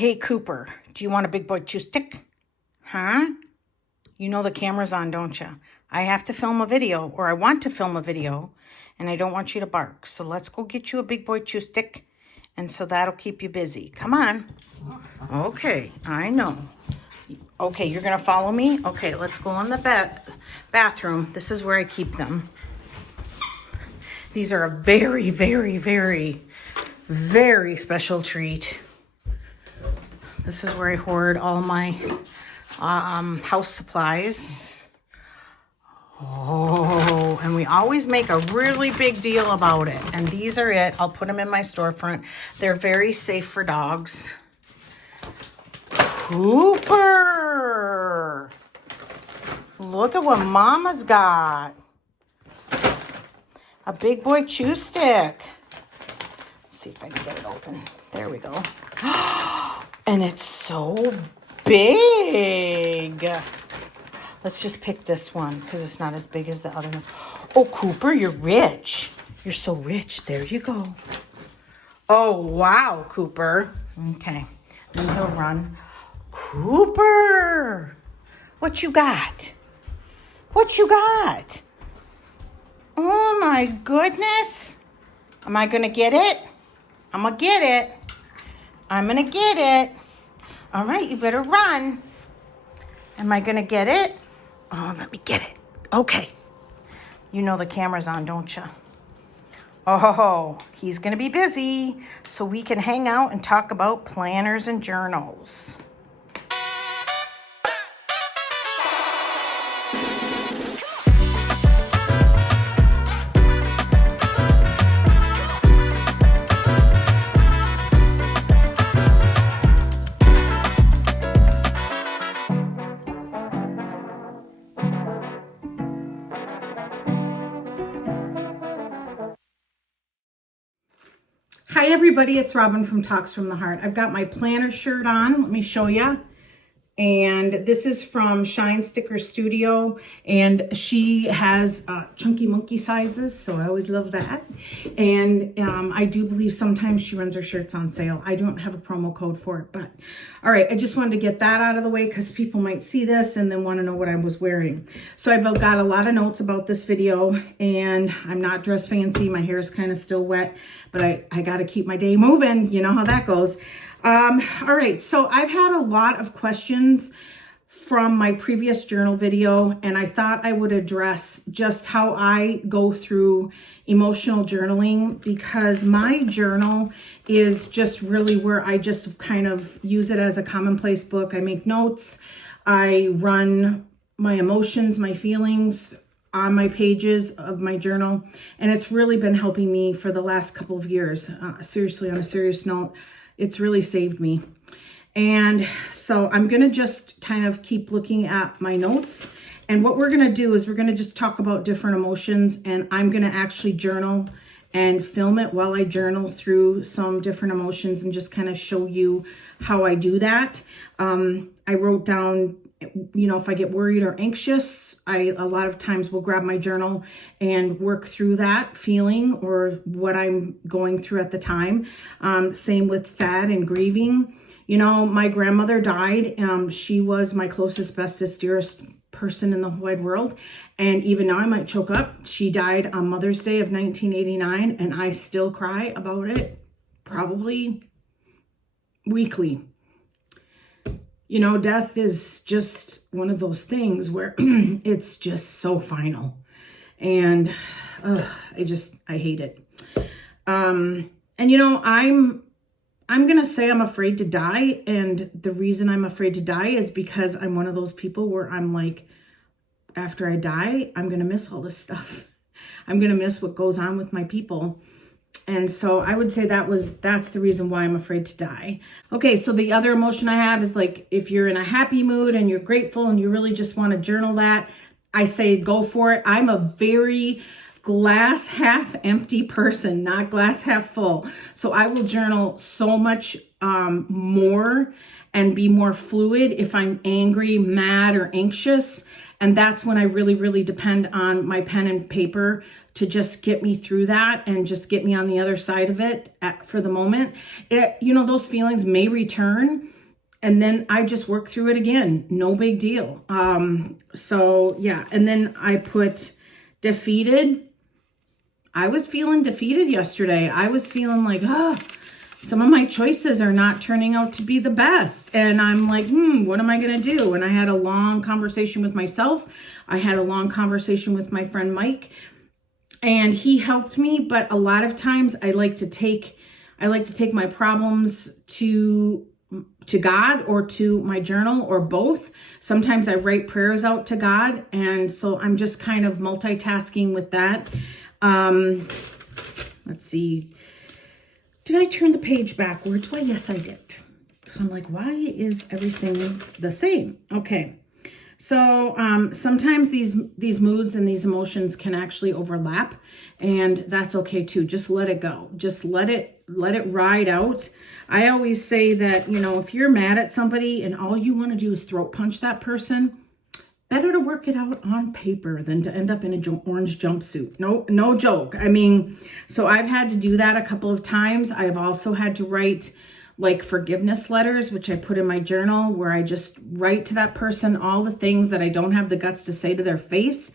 Hey, Cooper, do you want a big boy chew stick? Huh? You know the camera's on, don't you? I have to film a video, or I want to film a video, and I don't want you to bark. So let's go get you a big boy chew stick, and so that'll keep you busy. Come on. Okay, I know. Okay, you're going to follow me? Okay, let's go in the bathroom. This is where I keep them. These are a very, very, very, very special treat. This is where I hoard all my house supplies. Oh, and we always make a really big deal about it. And these are it. I'll put them in my storefront. They're very safe for dogs. Cooper! Look at what Mama's got. A big boy chew stick. Let's see if I can get it open. There we go. And it's so big. Let's just pick this one because it's not as big as the other one. Oh, Cooper, you're rich. You're so rich. There you go. Oh, wow, Cooper. Okay. Then he'll run. Cooper, what you got? What you got? Oh, my goodness. Am I going to get it? I'm going to get it. I'm going to get it. All right, you better run. Am I going to get it? Oh, let me get it. Okay. You know the camera's on, don't you? Oh, he's going to be busy, so we can hang out and talk about planners and journals. Hi everybody, it's Robin from Talks from the Heart. I've got my planner shirt on. Let me show you. And this is from Shine Sticker Studio, and she has chunky monkey sizes, so I always love that. And I do believe sometimes she runs her shirts on sale. I don't have a promo code for it, but all right, I just wanted to get that out of the way because people might see this and then want to know what I was wearing. So I've got a lot of notes about this video, and I'm not dressed fancy. My hair is kind of still wet, but I got to keep my day moving. You know how that goes. All right, so I've had a lot of questions from my previous journal video, and I thought I would address just how I go through emotional journaling, because my journal is just really where I just kind of use it as a commonplace book. I make notes, I run my emotions, my feelings on my pages of my journal, and it's really been helping me for the last couple of years. Seriously, on a serious note, it's really saved me. And so I'm going to just kind of keep looking at my notes. And what we're going to do is we're going to just talk about different emotions, and I'm going to actually journal and film it while I journal through some different emotions and just kind of show you how I do that. I wrote down, you know, if I get worried or anxious, a lot of times will grab my journal and work through that feeling or what I'm going through at the time. Same with sad and grieving. You know, my grandmother died. She was my closest, bestest, dearest person in the whole wide world. And even now I might choke up. She died on Mother's Day of 1989, and I still cry about it probably weekly. You know, death is just one of those things where it's just so final. And I hate it. And you know, I'm going to say I'm afraid to die. And the reason I'm afraid to die is because I'm one of those people where I'm like, after I die, I'm going to miss all this stuff. I'm going to miss what goes on with my people. And so I would say that's the reason why I'm afraid to die. Okay, so the other emotion I have is like, if you're in a happy mood and you're grateful and you really just want to journal that, I say go for it. I'm a very glass half empty person, not glass half full. So I will journal so much more and be more fluid if I'm angry, mad, or anxious. And that's when I really, really depend on my pen and paper to just get me through that and just get me on the other side of it for the moment. Those feelings may return, and then I just work through it again. No big deal. So yeah. And then I put defeated. I was feeling defeated yesterday. I was feeling like, some of my choices are not turning out to be the best. And I'm like, what am I going to do? And I had a long conversation with myself. I had a long conversation with my friend Mike, and he helped me. But a lot of times I like to take my problems to God or to my journal, or both. Sometimes I write prayers out to God. And so I'm just kind of multitasking with that. Let's see. Did I turn the page backwards? Why, yes, I did. So I'm like, why is everything the same? Okay. So sometimes these moods and these emotions can actually overlap, and that's okay too. Just let it go. Just let it ride out. I always say that, if you're mad at somebody and all you want to do is throat punch that person, better to work it out on paper than to end up in an orange jumpsuit. No joke. I mean, so I've had to do that a couple of times. I've also had to write like forgiveness letters, which I put in my journal, where I just write to that person all the things that I don't have the guts to say to their face.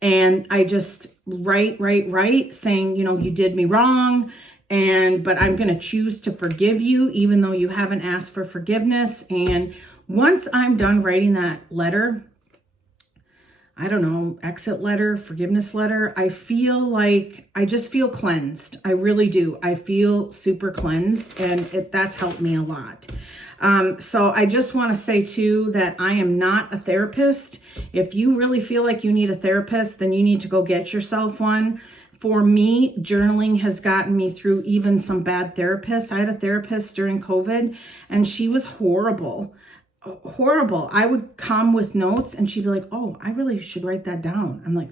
And I just write saying, you did me wrong. But I'm going to choose to forgive you, even though you haven't asked for forgiveness. And once I'm done writing that letter, I don't know, exit letter, forgiveness letter, I just feel cleansed. I really do. I feel super cleansed, and that's helped me a lot. So I just want to say too that I am not a therapist. If you really feel like you need a therapist, then you need to go get yourself one. For me, journaling has gotten me through even some bad therapists. I had a therapist during COVID, and she was horrible. I would come with notes and she'd be like, oh, I really should write that down. I'm like,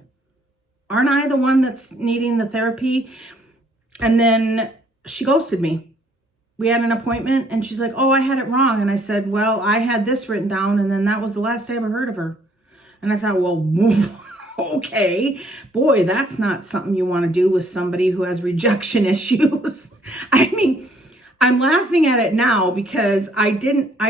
aren't I the one that's needing the therapy? And then she ghosted me. We had an appointment and she's like, oh, I had it wrong. And I said, well, I had this written down. And then that was the last I ever heard of her. And I thought, well, okay, boy, that's not something you want to do with somebody who has rejection issues. I mean, I'm laughing at it now because I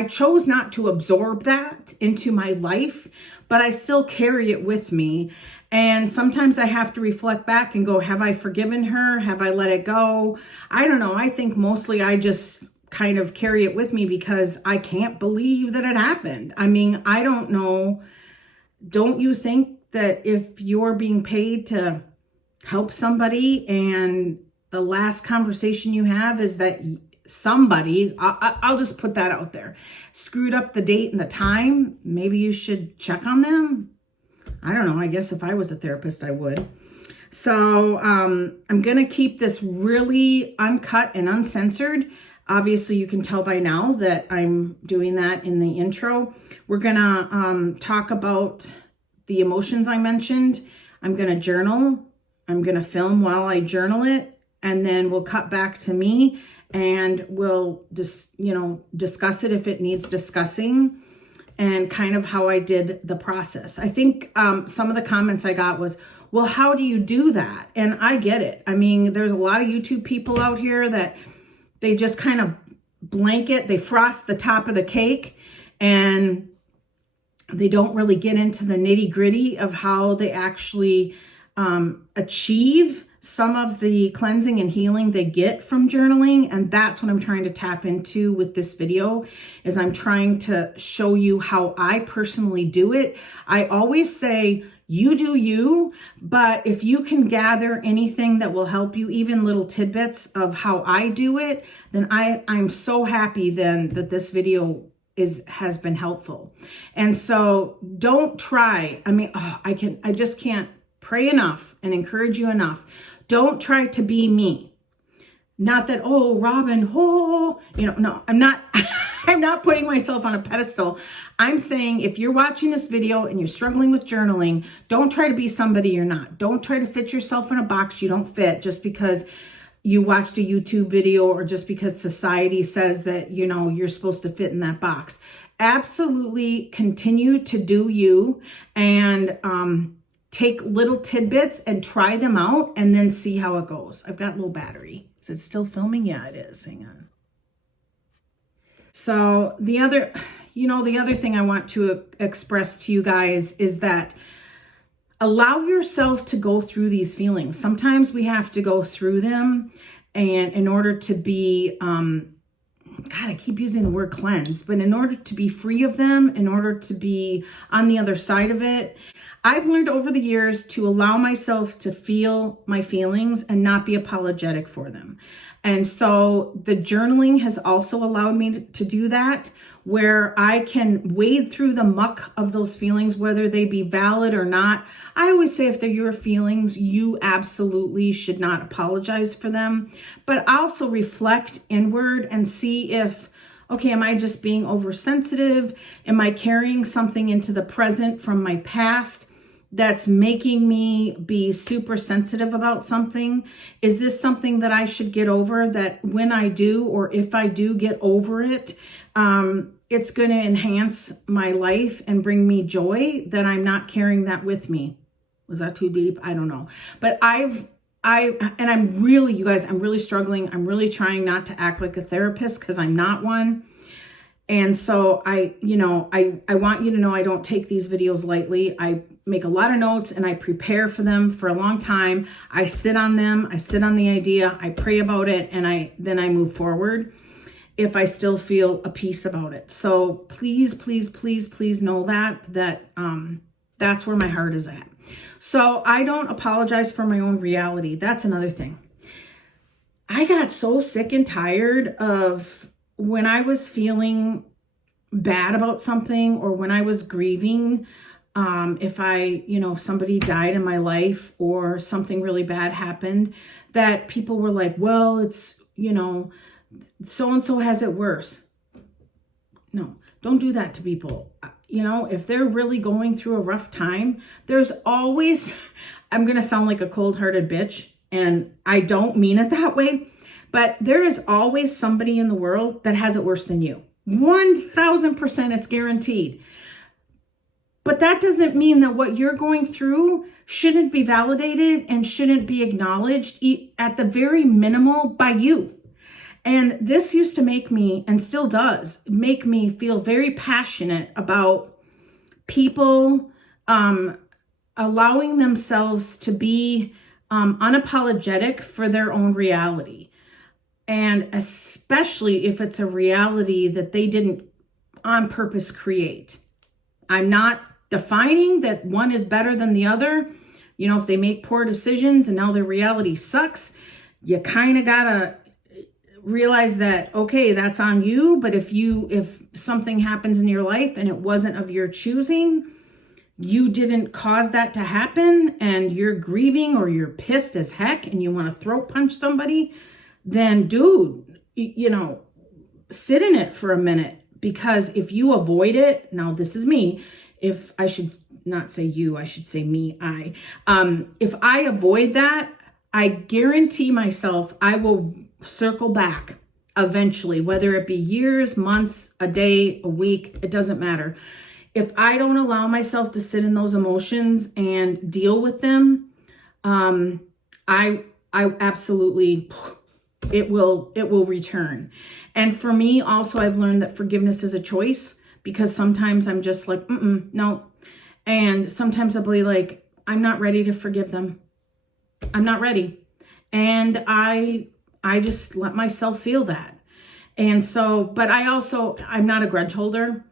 chose not to absorb that into my life, but I still carry it with me. And sometimes I have to reflect back and go, have I forgiven her? Have I let it go? I don't know. I think mostly I just kind of carry it with me because I can't believe that it happened. I mean, I don't know. Don't you think that if you're being paid to help somebody and the last conversation you have is that somebody, I'll just put that out there, screwed up the date and the time, maybe you should check on them? I don't know. I guess if I was a therapist, I would. So I'm going to keep this really uncut and uncensored. Obviously, you can tell by now that I'm doing that in the intro. We're going to talk about the emotions I mentioned. I'm going to journal. I'm going to film while I journal it. And then we'll cut back to me and we'll just, discuss it if it needs discussing, and kind of how I did the process. I think some of the comments I got was, well, how do you do that? And I get it. I mean, there's a lot of YouTube people out here that they just kind of blanket, they frost the top of the cake, and they don't really get into the nitty gritty of how they actually achieve some of the cleansing and healing they get from journaling. And that's what I'm trying to tap into with this video, is I'm trying to show you how I personally do it. I always say, you do you, but if you can gather anything that will help you, even little tidbits of how I do it, then I'm so happy then that this video has been helpful. And so don't try. I mean, I just can't pray enough and encourage you enough. Don't try to be me. Not that, oh, Robin, oh, no, I'm not, I'm not putting myself on a pedestal. I'm saying if you're watching this video and you're struggling with journaling, don't try to be somebody you're not. Don't try to fit yourself in a box you don't fit just because you watched a YouTube video or just because society says that, you know, you're supposed to fit in that box. Absolutely continue to do you, and take little tidbits and try them out and then see how it goes. I've got low battery. Is it still filming? Yeah, it is. Hang on. So the other thing I want to express to you guys is that allow yourself to go through these feelings. Sometimes we have to go through them, and in order to be, God, I keep using the word cleanse, but in order to be free of them, in order to be on the other side of it, I've learned over the years to allow myself to feel my feelings and not be apologetic for them. And so the journaling has also allowed me to do that, where I can wade through the muck of those feelings, whether they be valid or not. I always say if they're your feelings, you absolutely should not apologize for them, but also reflect inward and see if, okay, am I just being oversensitive? Am I carrying something into the present from my past that's making me be super sensitive about something? Is this something that I should get over, that when I do, or if I do get over it, it's going to enhance my life and bring me joy, that I'm not carrying that with me? Was that too deep? I don't know. But I'm really, you guys, I'm really struggling. I'm really trying not to act like a therapist, because I'm not one. And so I want you to know I don't take these videos lightly. I make a lot of notes and I prepare for them for a long time. I sit on them. I sit on the idea. I pray about it, and then I move forward if I still feel a peace about it. So please, please, please, please know that that's where my heart is at. So I don't apologize for my own reality. That's another thing. I got so sick and tired of when I was feeling bad about something, or when I was grieving, if somebody died in my life or something really bad happened, that people were like, well, it's, so-and-so has it worse. No, don't do that to people. If they're really going through a rough time, there's always, I'm going to sound like a cold-hearted bitch, and I don't mean it that way, but there is always somebody in the world that has it worse than you. 1000% it's guaranteed. But that doesn't mean that what you're going through shouldn't be validated and shouldn't be acknowledged, at the very minimal, by you. And this used to make me, and still does, make me feel very passionate about people allowing themselves to be unapologetic for their own reality. And especially if it's a reality that they didn't on purpose create. I'm not defining that one is better than the other. If they make poor decisions and now their reality sucks, you kind of gotta realize that, okay, that's on you. But if something happens in your life and it wasn't of your choosing, you didn't cause that to happen, and you're grieving or you're pissed as heck and you want to throat punch somebody, then dude, sit in it for a minute. Because if you avoid it, now this is me, if I should not say you, I should say me, if I avoid that, I guarantee myself I will circle back eventually, whether it be years, months, a day, a week, it doesn't matter. If I don't allow myself to sit in those emotions and deal with them, I absolutely, it will return. And for me also, I've learned that forgiveness is a choice, because sometimes I'm just like, no. And sometimes I'll be like, I'm not ready to forgive them. I'm not ready. And I just let myself feel that. And so, but I'm not a grudge holder.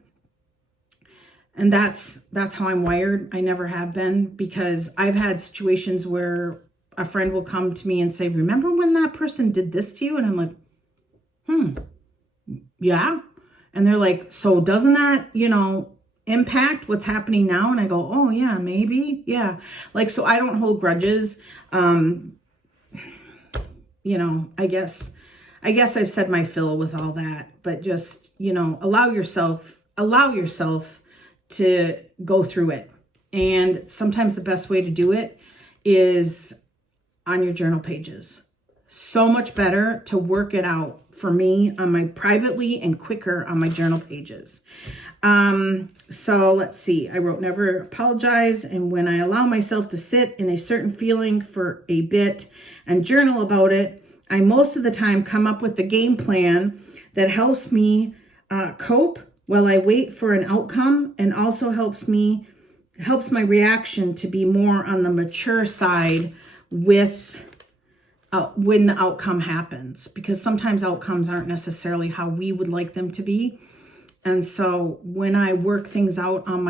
And that's how I'm wired. I never have been, because I've had situations where a friend will come to me and say, remember when that person did this to you? And I'm like, yeah. And they're like, so doesn't that, impact what's happening now? And I go, oh yeah, maybe. Yeah. Like, so I don't hold grudges. I guess I've said my fill with all that, but just, allow yourself to go through it. And sometimes the best way to do it is on your journal pages. so much better to work it out for me on my privately and quicker on my journal pages. So let's see. I wrote never apologize. And when I allow myself to sit in a certain feeling for a bit and journal about it, I most of the time come up with the game plan that helps me cope while I wait for an outcome, and also helps my reaction to be more on the mature side with when the outcome happens, because sometimes outcomes aren't necessarily how we would like them to be. And so when I work things out on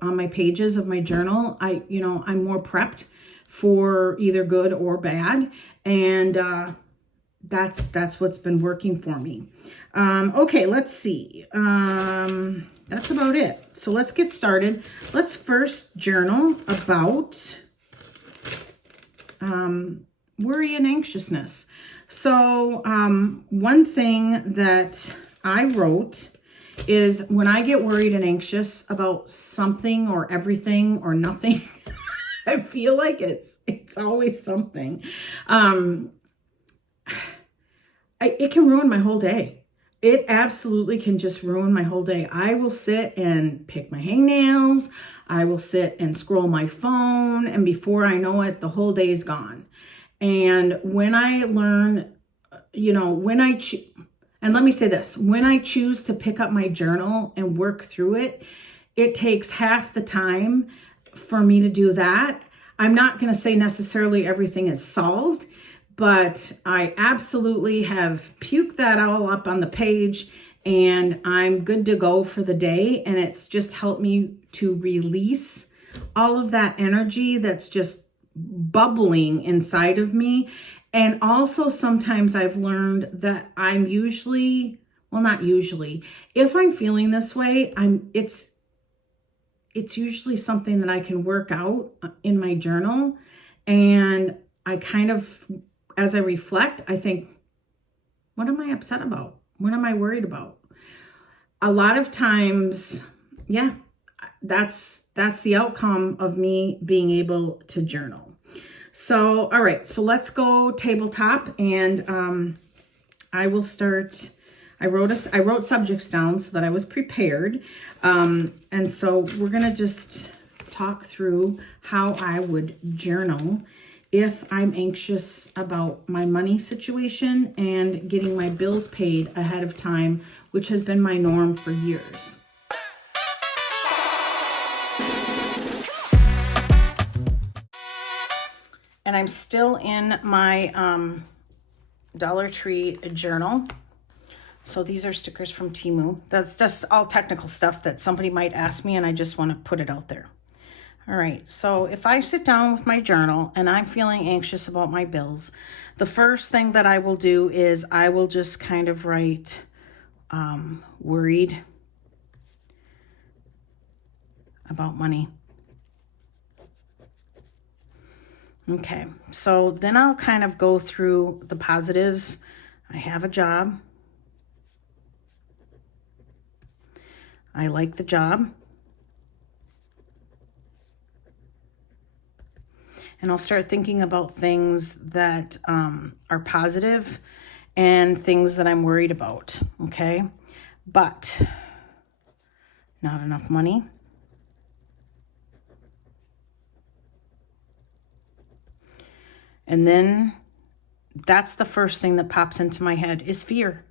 my pages of my journal, I'm more prepped for either good or bad. And that's what's been working for me. Okay, let's see. That's about it. So let's get started. Let's first journal about worry and anxiousness. So one thing that I wrote is when I get worried and anxious about something or everything or nothing, I feel like it's always something. It can ruin my whole day. It absolutely can just ruin my whole day. I will sit and pick my hangnails. I will sit and scroll my phone. And before I know it, the whole day is gone. And when I learn, and let me say this, when I choose to pick up my journal and work through it, it takes half the time for me to do that. I'm not going to say necessarily everything is solved, but I absolutely have puked that all up on the page and I'm good to go for the day. And it's just helped me to release all of that energy that's just bubbling inside of me. And also sometimes I've learned that I'm usually, well, not usually, if I'm feeling this way, it's usually something that I can work out in my journal. And I kind of, as I reflect, I think, what am I upset about? What am I worried about? A lot of times, yeah, that's the outcome of me being able to journal. So, all right, so let's go tabletop, and I will start. I wrote subjects down so that I was prepared. And so we're gonna just talk through how I would journal if I'm anxious about my money situation and getting my bills paid ahead of time, which has been my norm for years. And I'm still in my Dollar Tree journal. So these are stickers from Temu. That's just all technical stuff that somebody might ask me, and I just want to put it out there. All right, so if I sit down with my journal and I'm feeling anxious about my bills, the first thing that I will do is I will just kind of write worried about money. Okay, so then I'll kind of go through the positives. I have a job. I like the job. And I'll start thinking about things that are positive and things that I'm worried about, okay? But not enough money. And then that's the first thing that pops into my head is fear.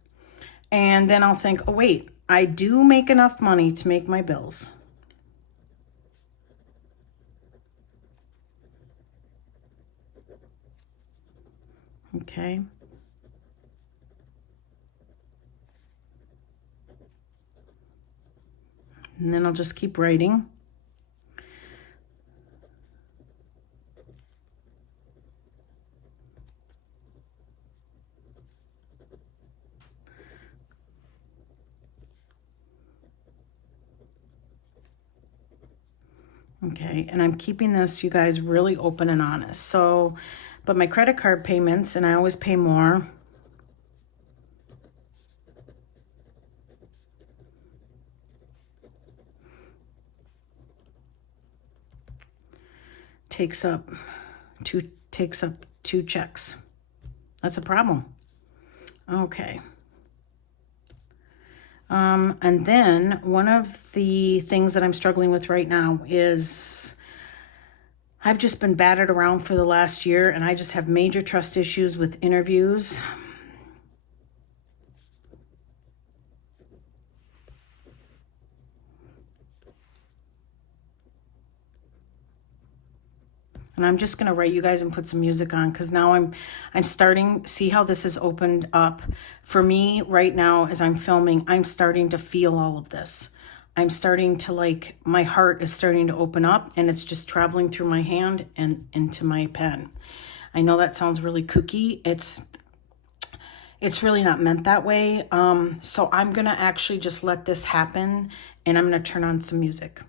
And then I'll think, oh, wait, I do make enough money to make my bills. Okay. And then I'll just keep writing. Okay, and I'm keeping this, you guys, really open and honest. So, but my credit card payments, and I always pay more. Takes up two checks That's a problem. Okay. And then one of the things that I'm struggling with right now is I've just been battered around for the last year, and I just have major trust issues with interviews. And I'm just going to write you guys and put some music on, because now I'm starting, see how this has opened up. For me right now as I'm filming, I'm starting to feel all of this. I'm starting to, like, my heart is starting to open up, and it's just traveling through my hand and into my pen. I know that sounds really kooky. It's really not meant that way. So I'm going to actually just let this happen, and I'm going to turn on some music.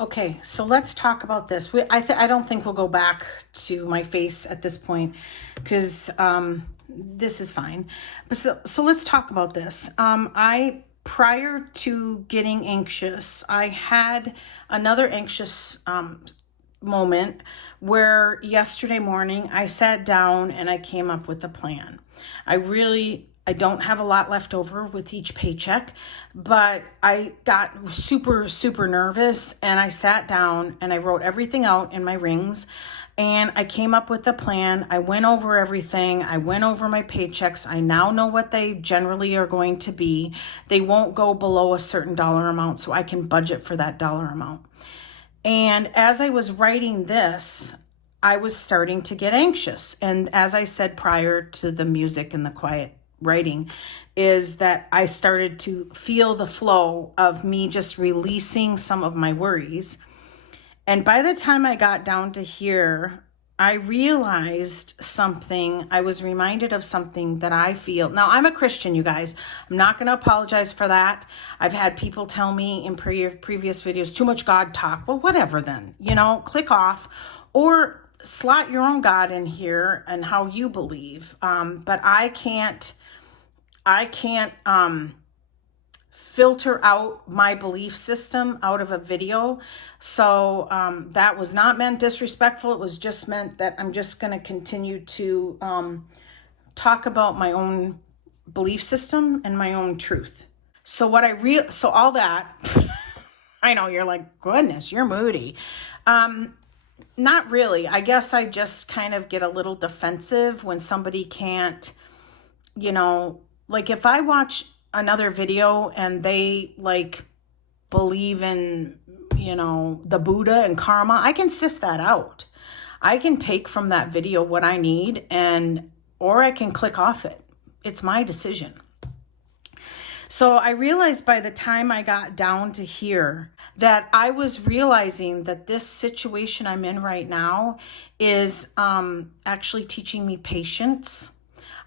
Okay, so let's talk about this. I don't think we'll go back to my face at this point, because this is fine. But so let's talk about this. Prior to getting anxious, I had another anxious moment where yesterday morning I sat down and I came up with a plan. I don't have a lot left over with each paycheck, but I got super, super nervous, and I sat down and I wrote everything out in my rings, and I came up with a plan. I went over everything. I went over my paychecks. I now know what they generally are going to be. They won't go below a certain dollar amount, so I can budget for that dollar amount. And as I was writing this, I was starting to get anxious. And as I said prior to the music and the quiet writing, is that I started to feel the flow of me just releasing some of my worries. And by the time I got down to here, I realized something. I was reminded of something that I feel. Now, I'm a Christian, you guys. I'm not going to apologize for that. I've had people tell me in previous videos, too much God talk. Well, whatever then, click off or slot your own God in here and how you believe. But I can't filter out my belief system out of a video. So that was not meant disrespectful. It was just meant that I'm just going to continue to talk about my own belief system and my own truth. So all that, I know you're like, goodness, you're moody. Not really. I guess I just kind of get a little defensive when somebody can't, like if I watch another video and they like believe in, the Buddha and karma, I can sift that out. I can take from that video what I need or I can click off it. It's my decision. So I realized by the time I got down to here that I was realizing that this situation I'm in right now is actually teaching me patience.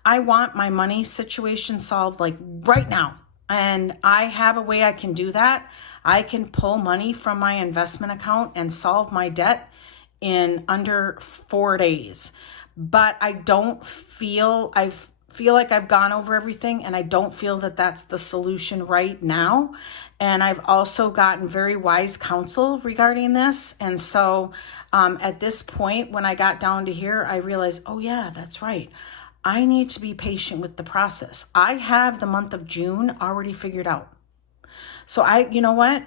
I want my money situation solved like right now. And I have a way I can do that. I can pull money from my investment account and solve my debt in under 4 days. But I don't feel, I've feel like I've gone over everything, and I don't feel that that's the solution right now. And I've also gotten very wise counsel regarding this. And so at this point, when I got down to here, I realized, oh yeah, that's right. I need to be patient with the process. I have the month of June already figured out. So you know what?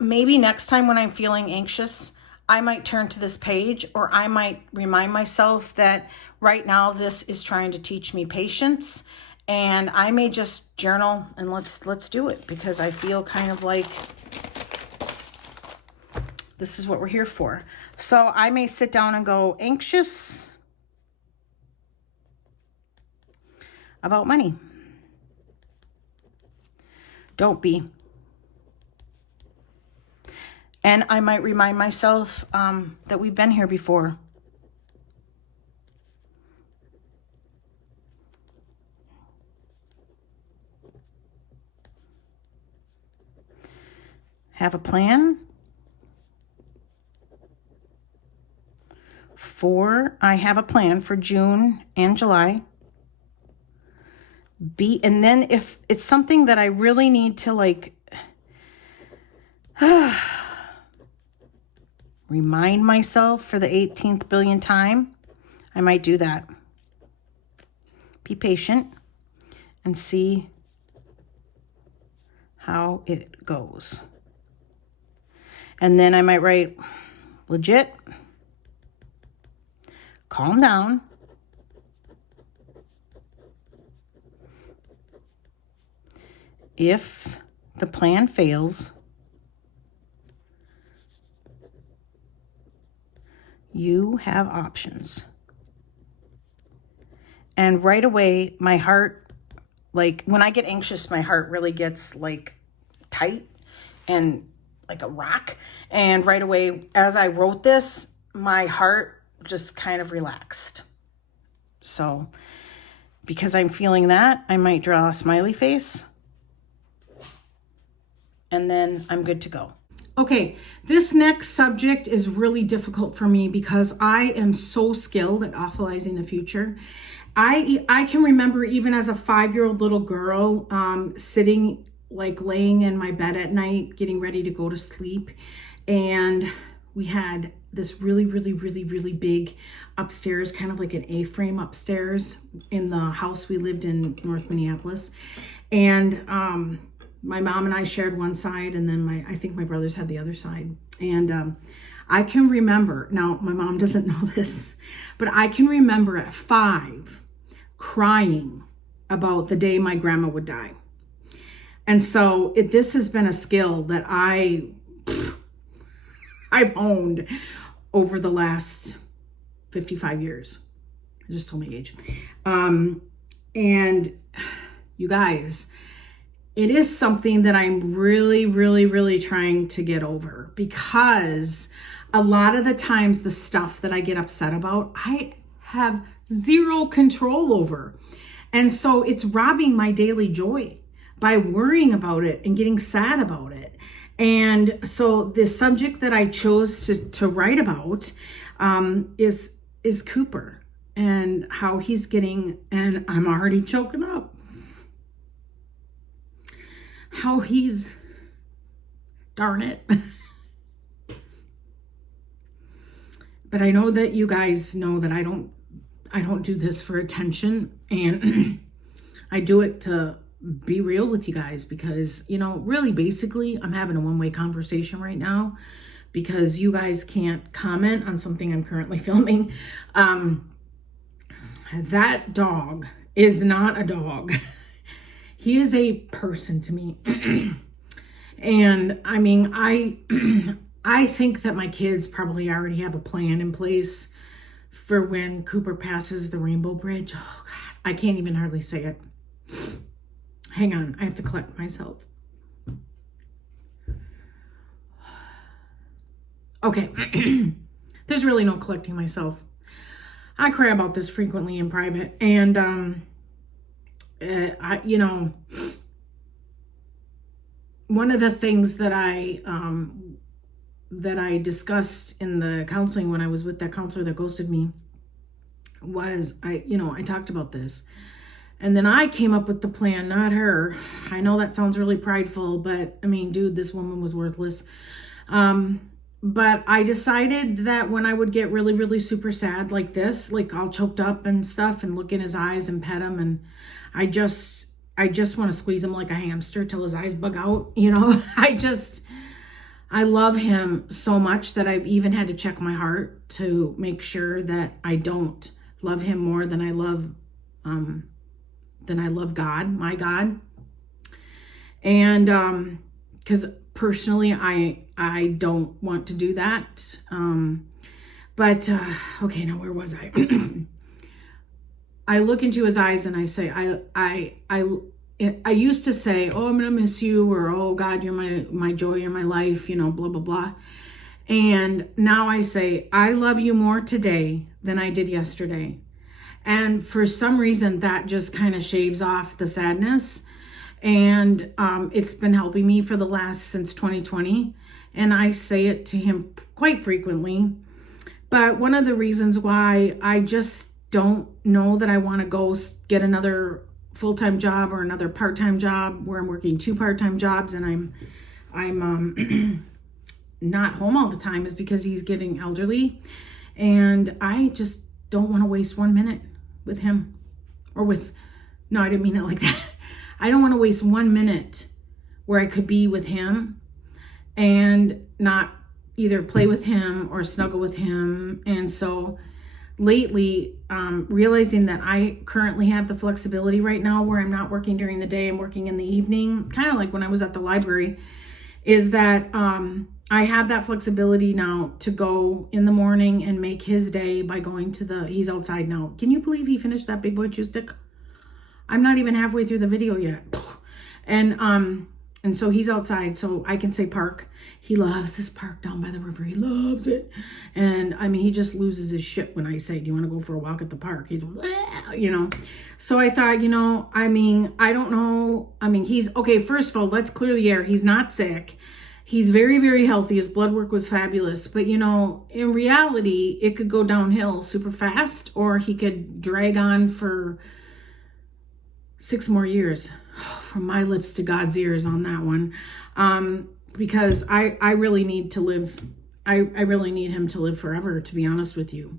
Maybe next time when I'm feeling anxious, I might turn to this page, or I might remind myself that right now this is trying to teach me patience, and I may just journal and let's do it, because I feel kind of like this is what we're here for. So I may sit down and go, anxious about money. Don't be. And I might remind myself that we've been here before. Have a plan. I have a plan for June and July. And then if it's something that I really need to like, remind myself for the 18th billion time, I might do that. Be patient and see how it goes. And then I might write, legit, calm down. If the plan fails, you have options. And right away, my heart, like when I get anxious, my heart really gets like tight and like a rock. And right away, as I wrote this, my heart just kind of relaxed. So because I'm feeling that, I might draw a smiley face, and then I'm good to go. Okay, this next subject is really difficult for me because I am so skilled at awfulizing the future. I can remember even as a 5-year-old little girl sitting, like laying in my bed at night, getting ready to go to sleep. And we had this really, really, really, really big upstairs, kind of like an A-frame upstairs in the house we lived in North Minneapolis. And my mom and I shared one side, and then I think my brothers had the other side. And I can remember, now my mom doesn't know this, but I can remember at 5 crying about the day my grandma would die. And so this has been a skill that I've honed over the last 55 years. I just told my age. And you guys, it is something that I'm really, really, really trying to get over, because a lot of the times the stuff that I get upset about, I have zero control over. And so it's robbing my daily joy by worrying about it and getting sad about it. And so the subject that I chose to write about is Cooper and how he's getting, and I'm already choking up, how he's, darn it. But I know that you guys know that I don't do this for attention, and I do it to be real with you guys, because, you know, really basically I'm having a one-way conversation right now because you guys can't comment on something I'm currently filming. That dog is not a dog. He is a person to me. And I mean, I think that my kids probably already have a plan in place for when Cooper passes the Rainbow Bridge. Oh God, I can't even hardly say it. Hang on, I have to collect myself. Okay, there's really no collecting myself. I cry about this frequently in private, and you know, one of the things that I discussed in the counseling when I was with that counselor that ghosted me was, I talked about this. And then I came up with the plan, not her. I know that sounds really prideful, but I mean, dude, this woman was worthless. But I decided that when I would get really, really super sad like this, like all choked up and stuff, and look in his eyes and pet him, and I just want to squeeze him like a hamster till his eyes bug out, I love him so much that I've even had to check my heart to make sure that I don't love him more than I love God, my God. And because personally, I don't want to do that. Okay, now where was I? I look into his eyes and I say, I used to say, oh, I'm going to miss you, or, oh God, you're my joy, you're my life, blah, blah, blah. And now I say, I love you more today than I did yesterday. And for some reason that just kind of shaves off the sadness. And it's been helping me for since 2020. And I say it to him quite frequently. But one of the reasons why I just don't know that I want to go get another full-time job or another part-time job where I'm working 2 part-time jobs and I'm not home all the time is because he's getting elderly. And I just don't want to waste 1 minute with him no, I didn't mean it like that. I don't want to waste 1 minute where I could be with him and not either play with him or snuggle with him. And so lately, realizing that I currently have the flexibility right now where I'm not working during the day, I'm working in the evening, kind of like when I was at the library, is that I have that flexibility now to go in the morning and make his day by going he's outside now. Can you believe he finished that big boy chew stick? I'm not even halfway through the video yet. And so he's outside, so I can say park. He loves this park down by the river. He loves it. And I mean, he just loses his shit when I say, do you want to go for a walk at the park? He's, So I thought, I don't know. I mean, he's, okay, first of all, let's clear the air. He's not sick. He's very, very healthy. His blood work was fabulous. But, in reality, it could go downhill super fast, or he could drag on for 6 more years. From my lips to God's ears on that one. Because I really need to live. I really need him to live forever, to be honest with you.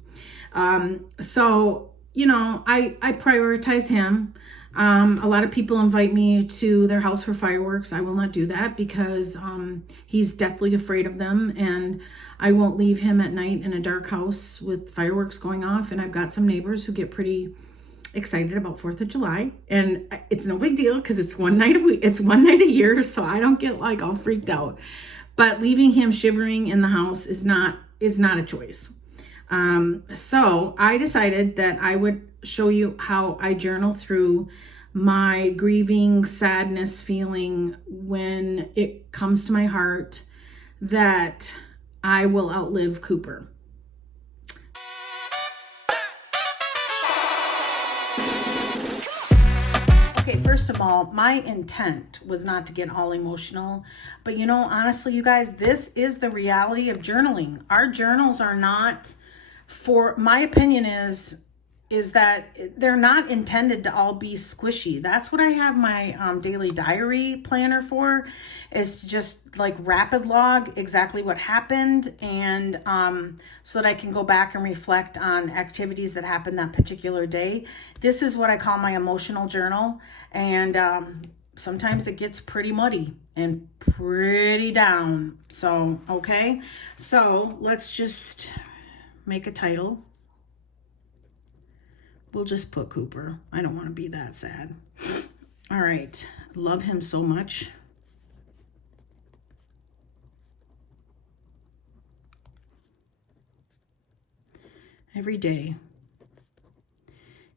So, I prioritize him. A lot of people invite me to their house for fireworks. I will not do that because he's deathly afraid of them, and I won't leave him at night in a dark house with fireworks going off. And I've got some neighbors who get pretty excited about 4th of July, and it's no big deal because it's one night a year, so I don't get like all freaked out. But leaving him shivering in the house is not a choice. So I decided that I would show you how I journal through my grieving, sadness feeling when it comes to my heart that I will outlive Cooper. Okay, first of all, my intent was not to get all emotional, but honestly, you guys, this is the reality of journaling. Our journals are not, for my opinion is that they're not intended to all be squishy. That's what I have my daily diary planner for, is to just like rapid log exactly what happened, and so that I can go back and reflect on activities that happened that particular day. This is what I call my emotional journal, and sometimes it gets pretty muddy and pretty down. So, okay, so let's just make a title. We'll just put Cooper. I don't want to be that sad. All right. Love him so much. Every day,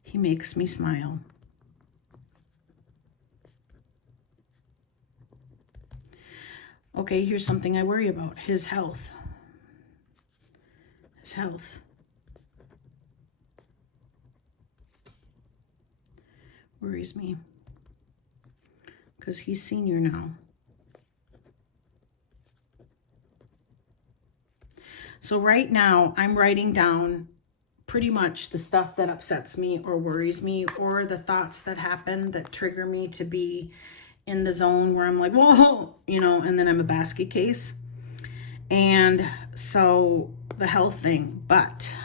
he makes me smile. Okay, here's something I worry about. His health. His health. Worries me because he's senior now. So right now I'm writing down pretty much the stuff that upsets me or worries me, or the thoughts that happen that trigger me to be in the zone where I'm like, whoa, you know, and then I'm a basket case. And so the health thing, but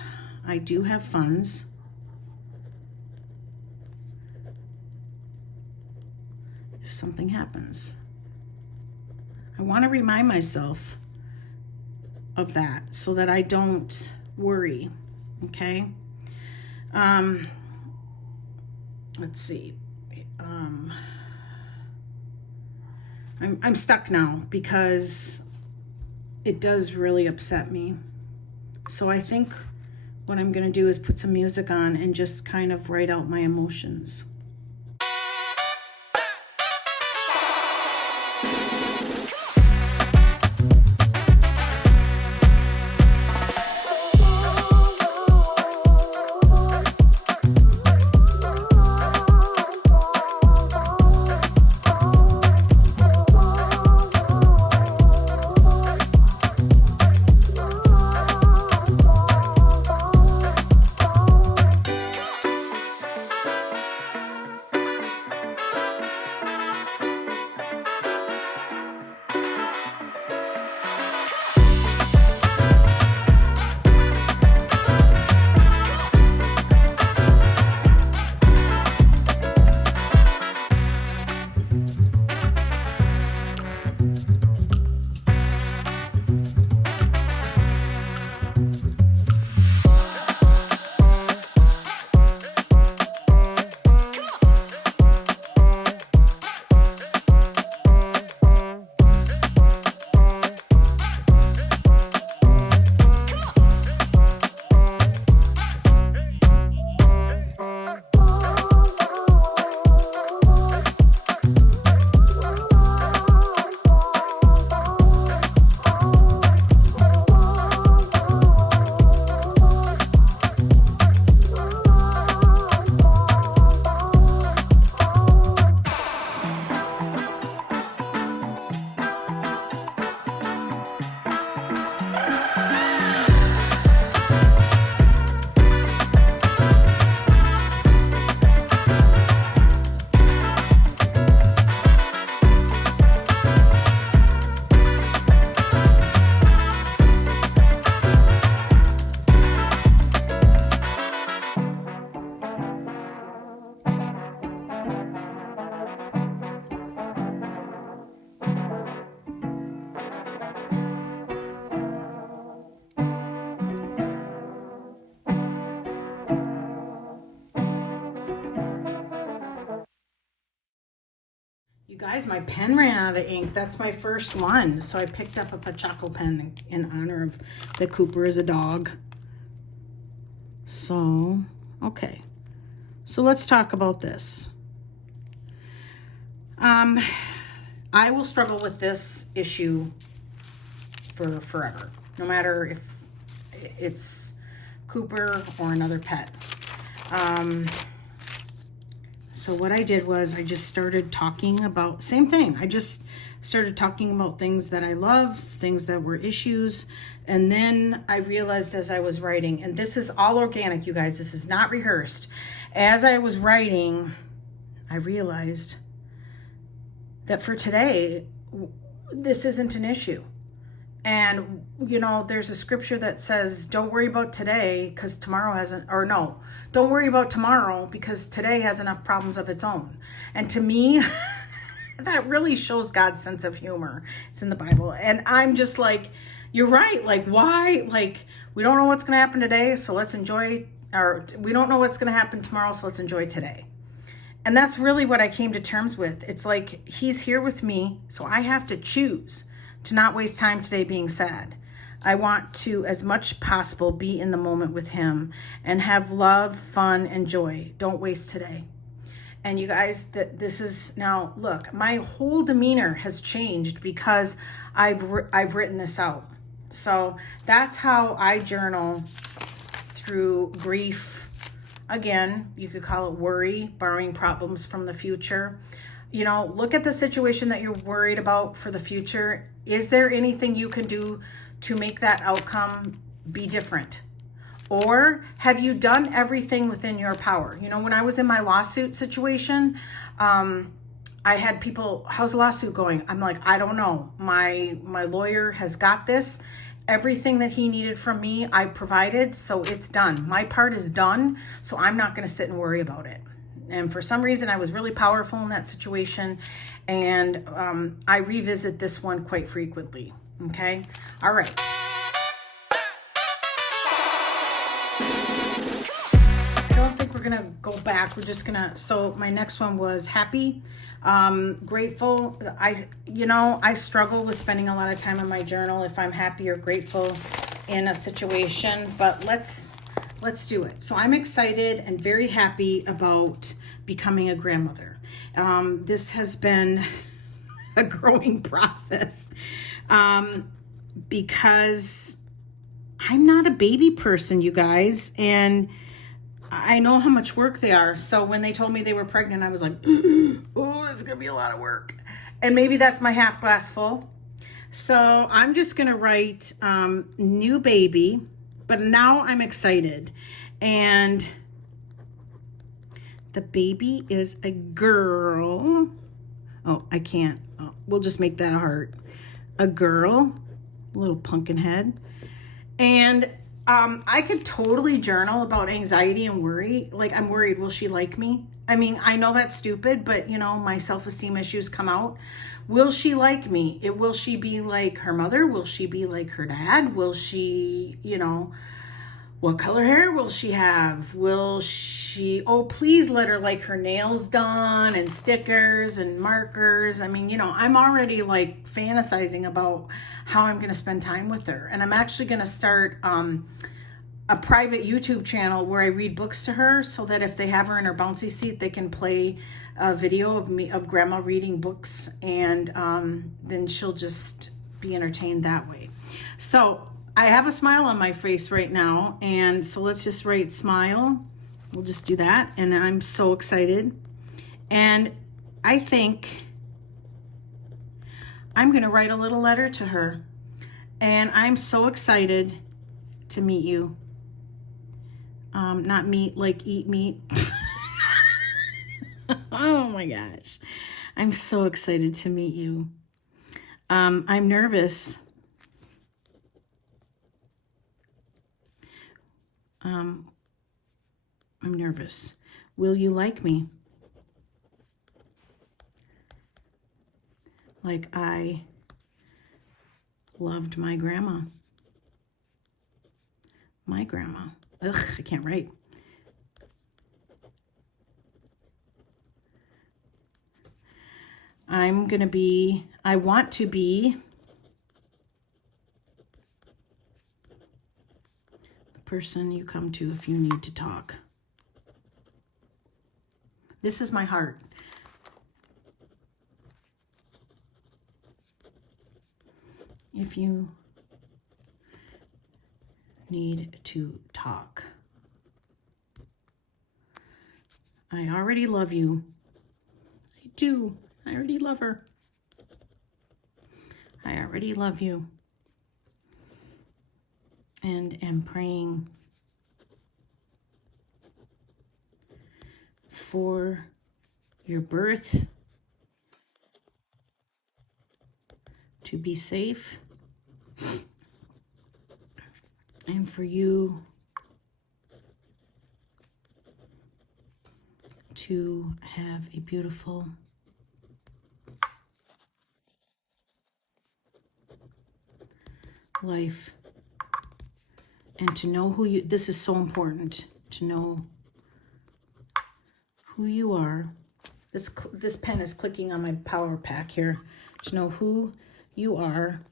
I do have funds. If something happens, I want to remind myself of that so that I don't worry. Okay. Let's see. I'm stuck now because it does really upset me. So I think what I'm going to do is put some music on and just kind of write out my emotions. Guys, my pen ran out of ink. That's my first one. So I picked up a Pachaco pen in honor of that Cooper is a dog. So, okay. So let's talk about this. I will struggle with this issue for forever, no matter if it's Cooper or another pet. So what I did was I just started talking about, same thing. I just started talking about things that I love, things that were issues. And then I realized as I was writing, and this is all organic, you guys, this is not rehearsed. As I was writing, I realized that for today, this isn't an issue. And, you know, there's a scripture that says, don't worry about today because tomorrow hasn't, or no, don't worry about tomorrow because today has enough problems of its own. And to me, that really shows God's sense of humor. It's in the Bible. And I'm just like, you're right. Like, why? Like, we don't know what's going to happen today, so let's enjoy, or we don't know what's going to happen tomorrow, so let's enjoy today. And that's really what I came to terms with. It's like, he's here with me, so I have to choose to not waste time today being sad. I want to, as much possible, be in the moment with him and have love, fun, and joy. Don't waste today. And you guys, this is now, look, my whole demeanor has changed because I've written this out. So that's how I journal through grief. Again, you could call it worry, borrowing problems from the future. You know, look at the situation that you're worried about for the future. Is there anything you can do to make that outcome be different? Or have you done everything within your power? You know, when I was in my lawsuit situation, I had people, how's the lawsuit going? I'm like, I don't know. My lawyer has got this. Everything that he needed from me, I provided, so it's done. My part is done, so I'm not going to sit and worry about it. And for some reason, I was really powerful in that situation, and I revisit this one quite frequently. Okay? All right. We're gonna go back. We're just gonna, so my next one was happy, grateful. I struggle with spending a lot of time in my journal if I'm happy or grateful in a situation, but let's do it. So I'm excited and very happy about becoming a grandmother. This has been a growing process because I'm not a baby person, you guys, and I know how much work they are. So when they told me they were pregnant, I was like, oh, it's going to be a lot of work. And maybe that's my half glass full. So I'm just going to write new baby, but now I'm excited. And the baby is a girl. Oh, I can't. Oh, we'll just make that a heart. A girl, a little pumpkin head. And I could totally journal about anxiety and worry. Like, I'm worried, will she like me? I mean, I know that's stupid, but you know, my self-esteem issues come out. Will she like me? Will she be like her mother? Will she be like her dad? Will she, you know, what color hair will she have? Will she, oh, please let her like her nails done and stickers and markers. I mean, you know, I'm already like fantasizing about how I'm going to spend time with her. And I'm actually going to start a private YouTube channel where I read books to her so that if they have her in her bouncy seat, they can play a video of grandma reading books, and then she'll just be entertained that way. So I have a smile on my face right now, and so let's just write smile. We'll just do that, and I'm so excited. And I think I'm going to write a little letter to her, and I'm so excited to meet you. Not meat like eat meat. Oh my gosh. I'm so excited to meet you. I'm nervous. I'm nervous. Will you like me? Like I loved my grandma. My grandma. Ugh, I can't write. I want to be the person you come to if you need to talk. This is my heart. If you need to talk. I already love you. I do. I already love her. I already love you. And am praying for your birth to be safe, and for you to have a beautiful life, and to know who you, this is so important, to know who you are. This pen is clicking on my power pack here. To know who you are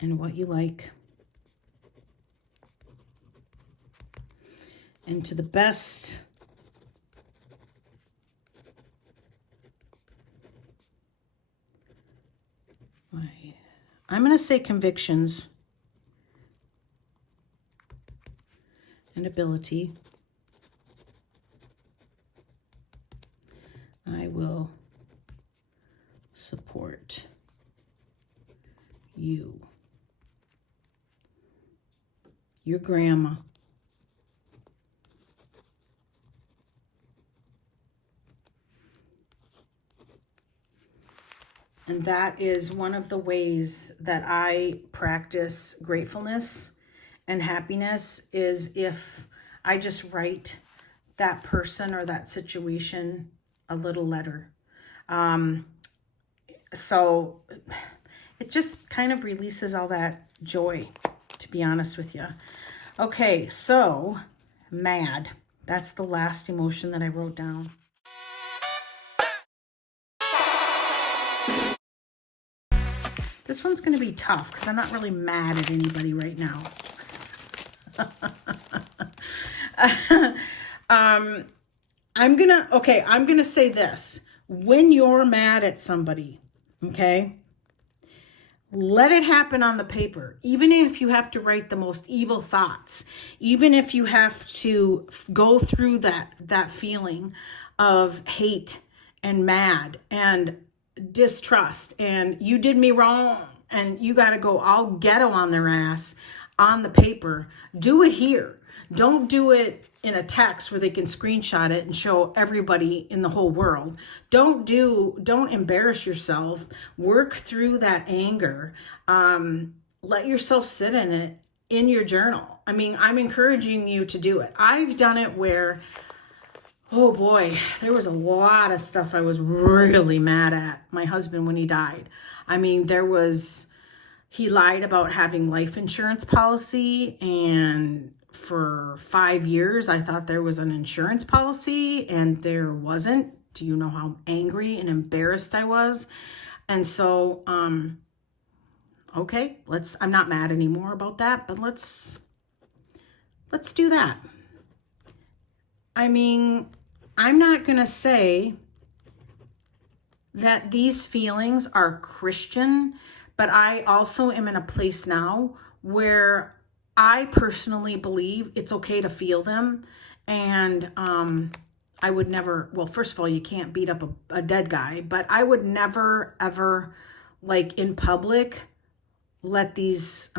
and what you like, and to the best I'm going to say convictions and ability, I will support you. your grandma. And that is one of the ways that I practice gratefulness and happiness, is if I just write that person or that situation a little letter. So it just kind of releases all that joy, to be honest with you. Okay, so mad. That's the last emotion that I wrote down. This one's going to be tough because I'm not really mad at anybody right now. I'm going to say this. When you're mad at somebody, okay, let it happen on the paper. Even if you have to write the most evil thoughts, even if you have to go through that feeling of hate and mad and distrust and you did me wrong and you got to go all ghetto on their ass on the paper, do it here. Don't do it in a text where they can screenshot it and show everybody in the whole world. Don't embarrass yourself. Work through that anger. Let yourself sit in it in your journal. I mean, I'm encouraging you to do it. I've done it where, oh boy, there was a lot of stuff I was really mad at my husband when he died. I mean, he lied about having life insurance policy, and for 5 years, I thought there was an insurance policy and there wasn't. Do you know how angry and embarrassed I was? And so, okay, I'm not mad anymore about that, but let's do that. I mean, I'm not going to say that these feelings are Christian, but I also am in a place now where I personally believe it's okay to feel them. And I would never, well, first of all, you can't beat up a dead guy, but I would never, ever, like in public, let these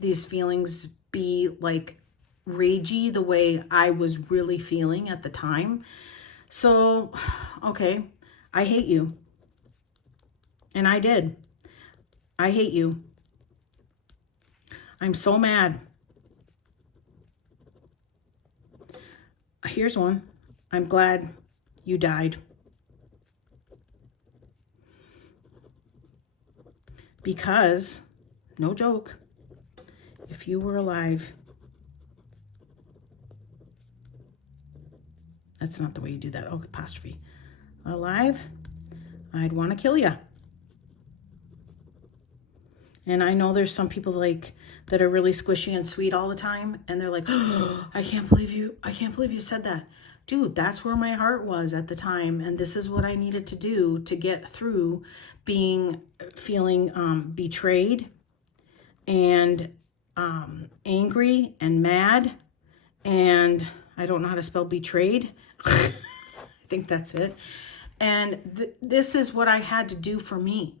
feelings be like ragey the way I was really feeling at the time. So, okay, I hate you. And I did. I hate you. I'm so mad. Here's one. I'm glad you died. Because, no joke, if you were alive, that's not the way you do that. Oh, apostrophe. Alive, I'd want to kill you. And I know there's some people like that are really squishy and sweet all the time. And they're like, oh, I can't believe you said that. Dude, that's where my heart was at the time. And this is what I needed to do to get through feeling betrayed and angry and mad. And I don't know how to spell betrayed. I think that's it. And this is what I had to do for me.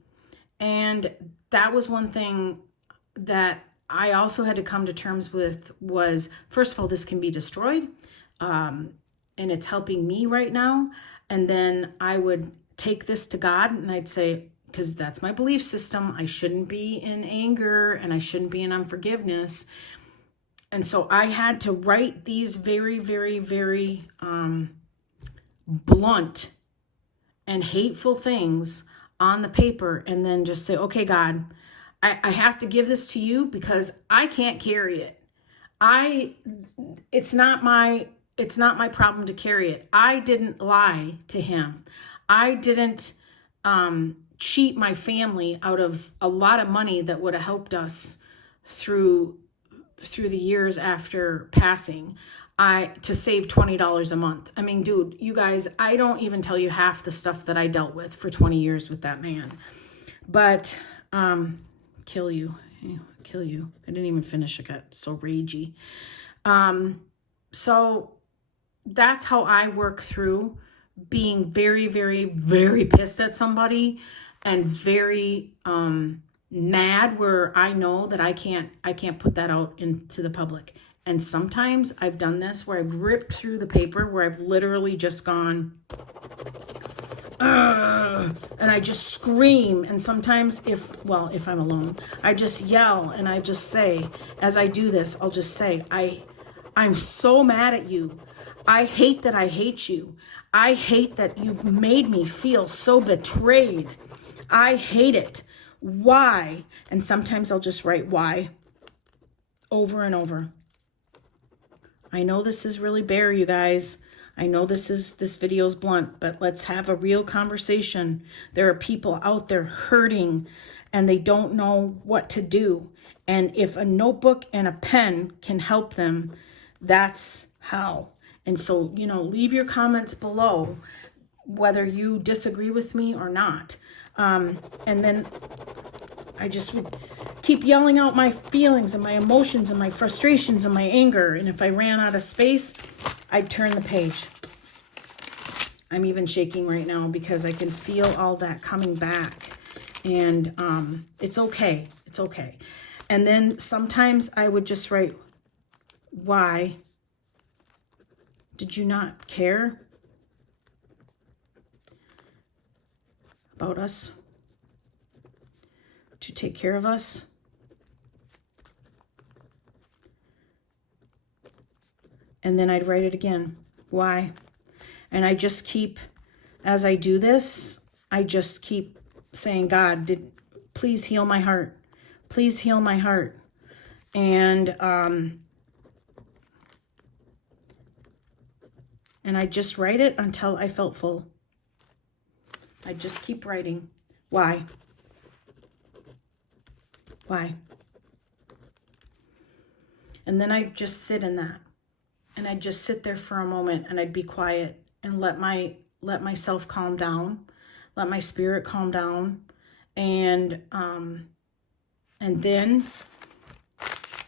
And that was one thing that I also had to come to terms with was, first of all, this can be destroyed. And it's helping me right now. And then I would take this to God and I'd say, because that's my belief system, I shouldn't be in anger and I shouldn't be in unforgiveness. And so I had to write these very, very, very blunt and hateful things on the paper and then just say, okay, God, I have to give this to you because I can't carry it. It's not my problem to carry it. I didn't lie to him. I didn't cheat my family out of a lot of money that would have helped us through the years after passing. To save $20 a month. I mean, dude, you guys, I don't even tell you half the stuff that I dealt with for 20 years with that man. But kill you. I didn't even finish. I got so ragey. So that's how I work through being very, very, very pissed at somebody and very mad where I know that I can't put that out into the public. And sometimes I've done this where I've ripped through the paper, where I've literally just gone, ugh, and I just scream. And sometimes if I'm alone, I just yell, and I just say, as I do this, I'll just say, I'm so mad at you. I hate that I hate you. I hate that you've made me feel so betrayed. I hate it. Why? And sometimes I'll just write why over and over. I know this is really bare, you guys. I know this video is blunt, but let's have a real conversation. There are people out there hurting and they don't know what to do. And if a notebook and a pen can help them, that's how. And so, leave your comments below, whether you disagree with me or not. And then I just would keep yelling out my feelings and my emotions and my frustrations and my anger. And if I ran out of space, I'd turn the page. I'm even shaking right now because I can feel all that coming back. And it's okay. It's okay. And then sometimes I would just write, why did you not care about us, to take care of us? And then I'd write it again. Why? And I just keep, as I do this, I just keep saying, God, please heal my heart. Please heal my heart. And I just write it until I felt full. I just keep writing. Why? Why? And then I just sit in that. And I'd just sit there for a moment, and I'd be quiet and let myself calm down, let my spirit calm down. And then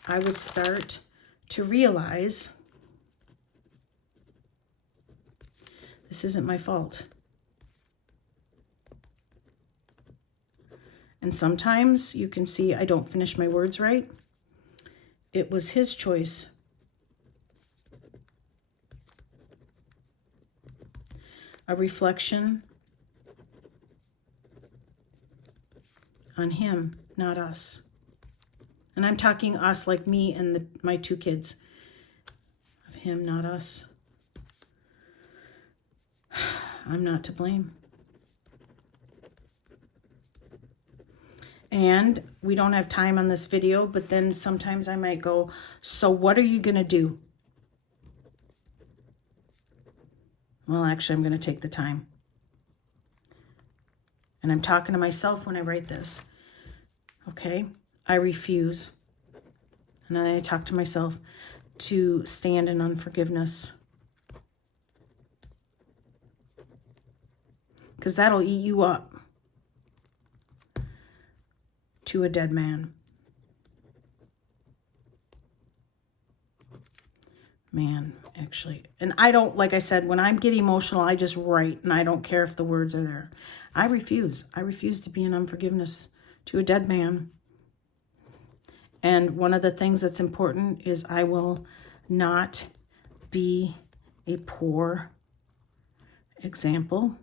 I would start to realize this isn't my fault. And sometimes you can see I don't finish my words right. It was his choice. A reflection on him, not us. And I'm talking us like me and my two kids. Of him, not us. I'm not to blame. And we don't have time on this video, but then sometimes I might go, so what are you going to do? Well, actually, I'm going to take the time. And I'm talking to myself when I write this. Okay? I refuse. And then I talk to myself to stand in unforgiveness. Because that'll eat you up to a dead man. Man, actually. And I don't, like I said, when I'm getting emotional, I just write, and I don't care if the words are there. I refuse. I refuse to be in unforgiveness to a dead man. And one of the things that's important is I will not be a poor example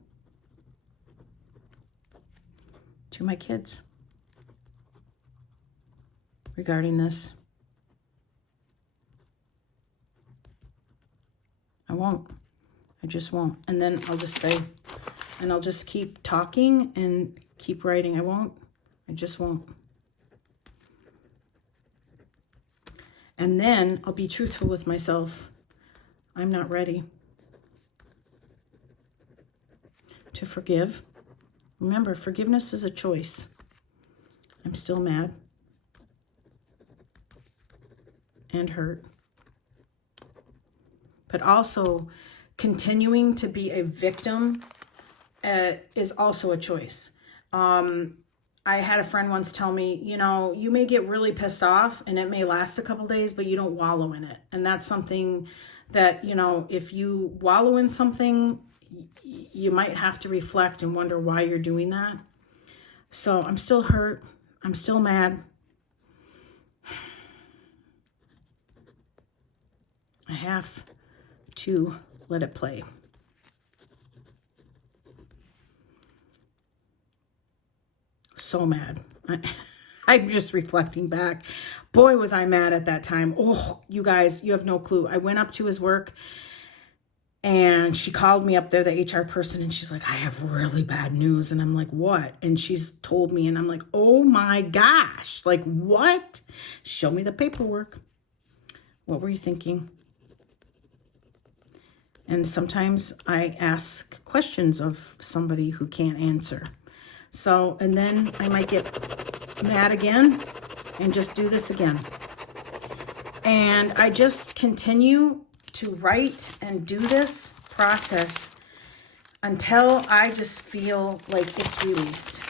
to my kids regarding this. I won't. I just won't. And then I'll just say, and I'll just keep talking and keep writing. I won't. I just won't. And then I'll be truthful with myself. I'm not ready to forgive. Remember, forgiveness is a choice. I'm still mad and hurt. But also, continuing to be a victim is also a choice. I had a friend once tell me, you may get really pissed off and it may last a couple days, but you don't wallow in it. And that's something that, if you wallow in something, you might have to reflect and wonder why you're doing that. So I'm still hurt. I'm still mad. I have to let it play. So mad. I'm just reflecting back. Boy, was I mad at that time. Oh, you guys, you have no clue. I went up to his work and she called me up there, the HR person, and she's like, I have really bad news. And I'm like, what? And she's told me, and I'm like, oh my gosh, like what? Show me the paperwork. What were you thinking? And sometimes I ask questions of somebody who can't answer. So, and then I might get mad again and just do this again. And I just continue to write and do this process until I just feel like it's released,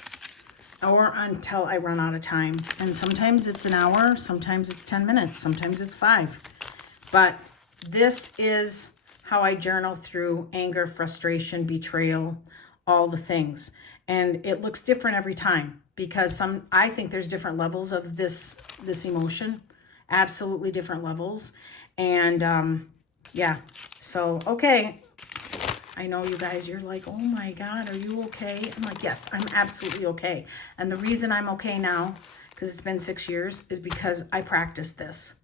or until I run out of time. And sometimes it's an hour, sometimes it's 10 minutes, sometimes it's 5. But this is how I journal through anger, frustration, betrayal, all the things. And it looks different every time because I think there's different levels of this emotion, absolutely different levels. And yeah, so, okay. I know you guys, you're like, oh my God, are you okay? I'm like, yes, I'm absolutely okay. And the reason I'm okay now, because it's been 6 years, is because I practiced this.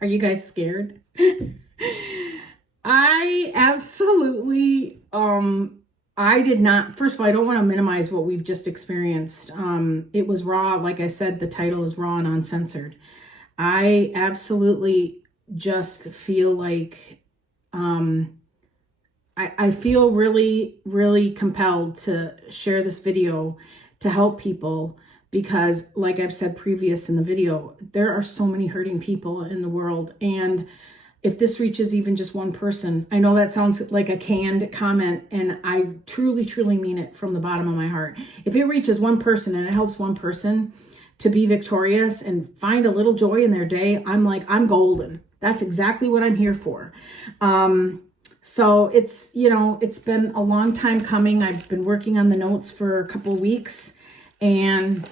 Are you guys scared? I absolutely, I did not, first of all, I don't want to minimize what we've just experienced. It was raw. Like I said, the title is Raw and Uncensored. I absolutely just feel like, I feel really, really compelled to share this video to help people because, like I've said previous in the video, there are so many hurting people in the world. And if this reaches even just one person, I know that sounds like a canned comment, and I truly, truly mean it from the bottom of my heart. If it reaches one person and it helps one person to be victorious and find a little joy in their day, I'm like, I'm golden. That's exactly what I'm here for. So it's, you know, it's been a long time coming. I've been working on the notes for a couple of weeks, and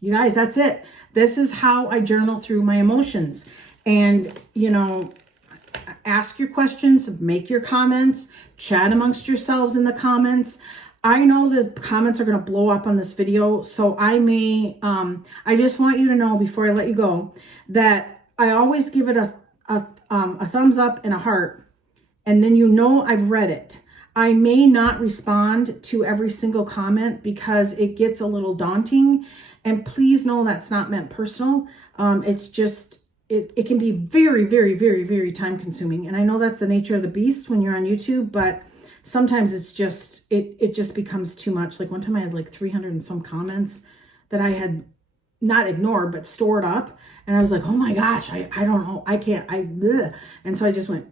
you guys, that's it. This is how I journal through my emotions. And, you know, ask your questions, make your comments, chat amongst yourselves in the comments. I know the comments are going to blow up on this video, so I may, I just want you to know before I let you go that I always give it a thumbs up and a heart, and then you know I've read it. I may not respond to every single comment because it gets a little daunting, and please know that's not meant personal. It's just, it can be very, very, very, very time consuming. And I know that's the nature of the beast when you're on YouTube, but sometimes it's just, it just becomes too much. Like one time I had like 300 and some comments that I had not ignored, but stored up. And I was like, oh my gosh, I don't know. I can't, bleh. And so I just went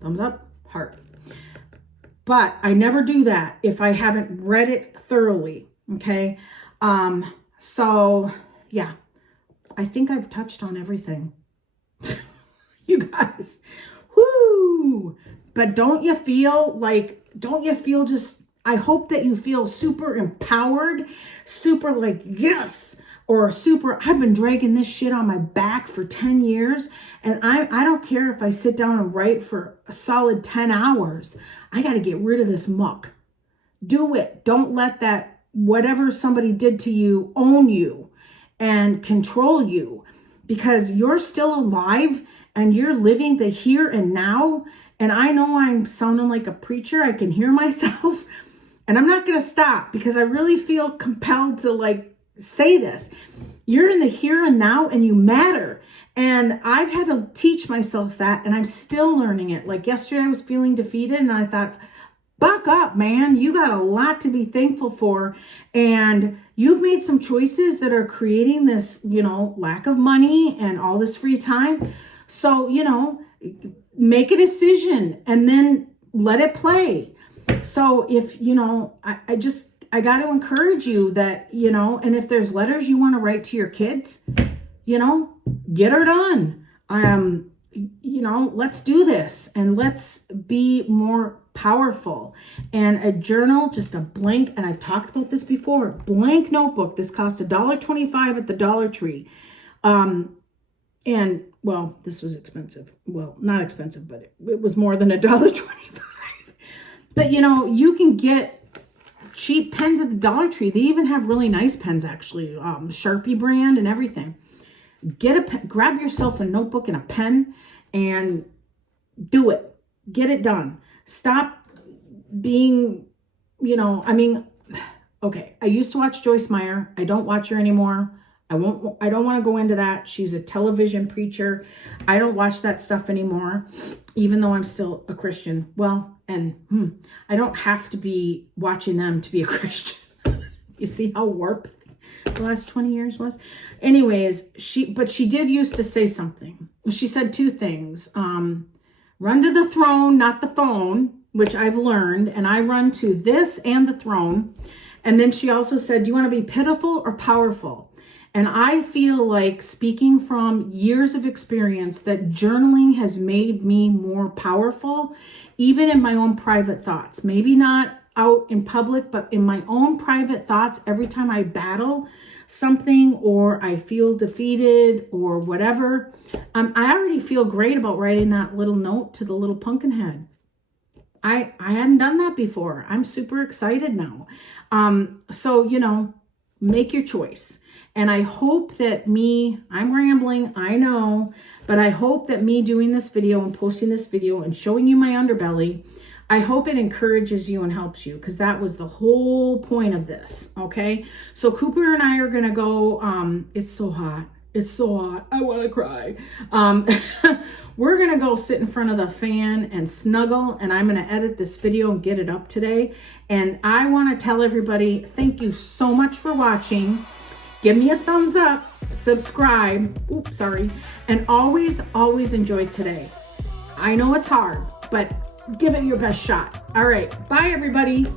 thumbs up, heart. But I never do that if I haven't read it thoroughly. Okay. So yeah, I think I've touched on everything. You guys, whoo! But don't you feel just, I hope that you feel super empowered, super like, yes, or super, I've been dragging this shit on my back for 10 years. And I don't care if I sit down and write for a solid 10 hours. I got to get rid of this muck. Do it. Don't let that, whatever somebody did to you, own you and control you, because you're still alive and you're living the here and now. And I know I'm sounding like a preacher. I can hear myself, and I'm not going to stop because I really feel compelled to like say this. You're in the here and now and you matter. And I've had to teach myself that, and I'm still learning it. Like yesterday I was feeling defeated and I thought, buck up, man. You got a lot to be thankful for. And you've made some choices that are creating this, you know, lack of money and all this free time. So, you know, make a decision and then let it play. So if, you know, I got to encourage you that, you know, and if there's letters you want to write to your kids, you know, get her done. You know, let's do this and let's be more powerful. And a journal, just a blank, and I've talked about this before, blank notebook. This cost $1.25 at the Dollar Tree. And well, this was expensive. Well, not expensive, but it was more than $1.25. But you know, you can get cheap pens at the Dollar Tree. They even have really nice pens, actually, Sharpie brand and everything. Get a pen, grab yourself a notebook and a pen and do it. Get it done. Stop being, you know, I mean, okay, I used to watch Joyce Meyer. I don't watch her anymore. I don't want to go into that. She's a television preacher. I don't watch that stuff anymore, even though I'm still a Christian. Well, and I don't have to be watching them to be a Christian. You see how warped the last 20 years was? Anyways, she did used to say something. She said two things. Run to the throne, not the phone, which I've learned. And I run to this and the throne. And then she also said, do you want to be pitiful or powerful? And I feel like, speaking from years of experience, that journaling has made me more powerful, even in my own private thoughts. Maybe not out in public, but in my own private thoughts, every time I battle something or I feel defeated or whatever, I already feel great about writing that little note to the little pumpkin head. I hadn't done that before. I'm super excited now. So, you know, make your choice. And I hope that I'm rambling, I know, but I hope that me doing this video and posting this video and showing you my underbelly, I hope it encourages you and helps you, because that was the whole point of this, okay? So Cooper and I are going to go, it's so hot. It's so hot. I want to cry. We're going to go sit in front of the fan and snuggle, and I'm going to edit this video and get it up today. And I want to tell everybody, thank you so much for watching. Give me a thumbs up, subscribe, oops, sorry, and always, always enjoy today. I know it's hard, but give it your best shot. All right, bye everybody.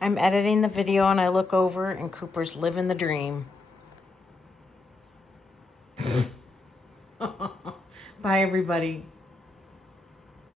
I'm editing the video and I look over and Cooper's living the dream. Bye everybody.